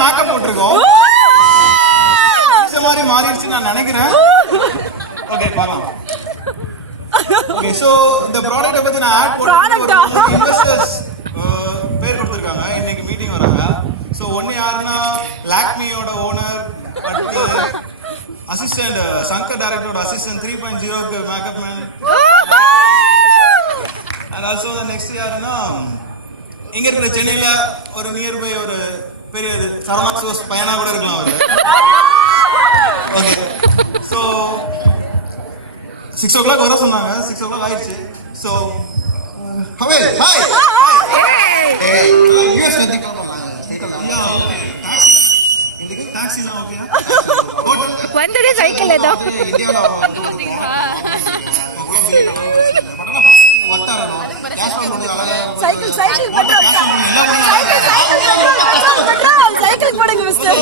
Makeup போட்டுருக்கோம். இந்த மாதிரி மாறிடுச்சு நான் நினைக்கிறேன். ஓகே பார்க்கலாம். ஓகே சோ இந்த ப்ராடக்ட்ட பத்தி நான் ஆட் போட்டு இன்வெஸ்டர்ஸ் பேர் கொடுத்திருக்காங்க. இன்னைக்கு மீட்டிங் வராங்க. சோ ஒன்னு யாருன்னா லாக்மியோட ஓனர் அடுத்து அசிஸ்டன்ட் சங்கர் டைரக்டரோட அசிஸ்டன்ட் 3.0க்கு makeup man. And also next யாருன்னா இங்க இருக்கிற சென்னையில ஒரு நியர்பை ஒரு பெரிய சரவணா சோஸ் பையனா கூட இருக்கலாம் அவரு. ஓகே சோ 6 o'clock வர சொன்னாங்க. 6 o'clock ஆயிடுச்சு. சோ ஹவேல் ஹாய் ஏய் யூஎஸ் கத்திக்கோ டாக்ஸிலாம் ஓகேயா வந்ததே சைக்கிள் ஏதோ இந்தியால சைக்கிள் சைக்கிள் பெட்ரோல் சைக்கிள் போடுங்க மிஸ்டர்.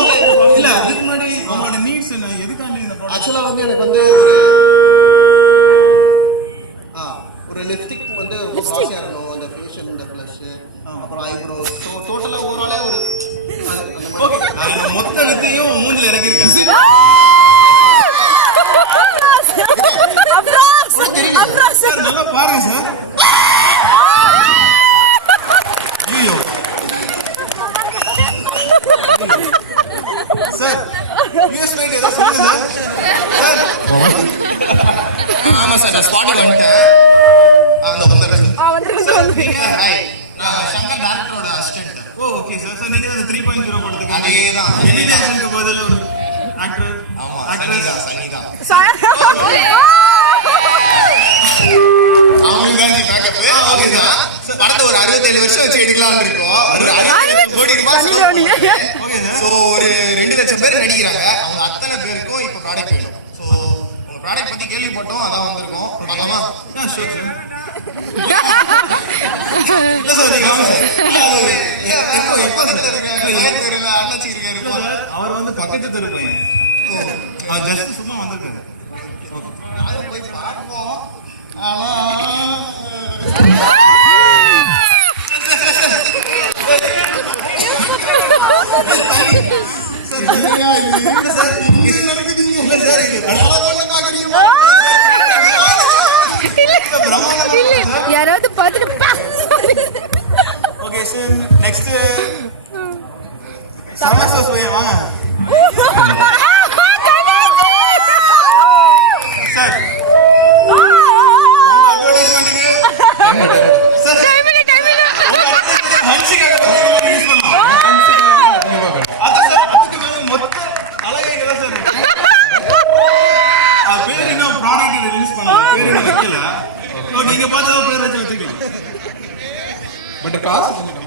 இல்ல அதுக்கு முன்னாடி உங்களோட நீட்ஸ் என்ன எதுக்காண்டி இந்த ப்ராடக்ட்? ஆக்சுவலா வந்து எனக்கு வந்து ஒரு லிப்ஸ்டிக் வந்து ஆசையா இருக்கும். அந்த ஃபேஷியல் இந்த ப்ளஷ் அப்புறம் ஐப்ரோ டோட்டலா ஓவராலே ஒரு ஓகே நான் மொத்த வித்தையும் மூஞ்சில இறக்கி இருக்கேன். சார் நல்லா பாருங்க சார். ஐயோ சார் யூஎஸ் ரைட் ஏதோ சொல்லுங்க சார். ஆமா சார் நான் ஸ்பாட்ல வந்துட்டேன். அந்த வந்து ஹாய் நான் சங்கர் டைரக்டரோட அசிஸ்டன்ட். Okay sir. சார் நீங்க அந்த 3.0 போடுறதுக்கு அதேதான் எனிடேஷனுக்கு பதில் ஒரு ஆக்டர். ஆமா சங்கீதா அவங்க தான் மேக்கப். Okay sir. படத்தை ஒரு 67 வருஷம் வச்சு எடுக்கலாம்னு இருக்கோம். ஒரு 60 கோடி ரூபாய். Okay sir. சோ ஒரு 2 லட்சம் பேர் நடிக்கிறாங்க. அவங்க அத்தனை பேருக்கும் இப்ப ப்ராடக்ட் வேணும். சோ உங்க ப்ராடக்ட் பத்தி கேள்விப்பட்டோம் அதான் வந்திருக்கோம். பார்க்கலாமா? Sure sir. இல்ல சார் நீங்க வாங்க சார். அவர் வந்து பக்கத்து தெரு பையன். ஜஸ்ட் சும்மா வந்திருக்காரு. போய் பார்ப்போம். யாராவது பார்த்துட்டு ஓகே சார் நெக்ஸ்ட் சரவணா சோஸ் வாங்க சார். அட்வர்டைஸ்மென்ட்க்கு சார் ஹன்சிகாக யூஸ் பண்ணலாம். அது சார் அதுக்கு மேல மொத்த அழகைங்க தான் சார். அது பேர் இன்னும் ப்ராடக்ட் ரிலீஸ் பண்ணல. பேர் இன்னும் வைக்கல. சோ நீங்க பார்த்தா பேர் வச்சுக்கலாம். பட் காஸ்ட் கொஞ்சம்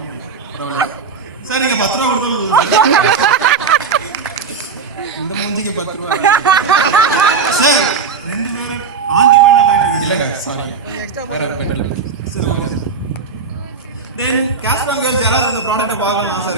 பரவாயில்லை சார். நீங்க 10 ரூபாய் கொடுத்தாலும் இந்த மூஞ்சிக்கு 10 ரூபாய் சார். ரெண்டு பேரும் ஆண்டி பண்ண போயிட்டு இல்லங்க சாரி வேற petal sir. Okay sir. Then கேஸ்ட்ராங் கேர்ள்ஸ் யாராவது இந்த ப்ராடக்ட்ட பார்க்கலாம் சார்.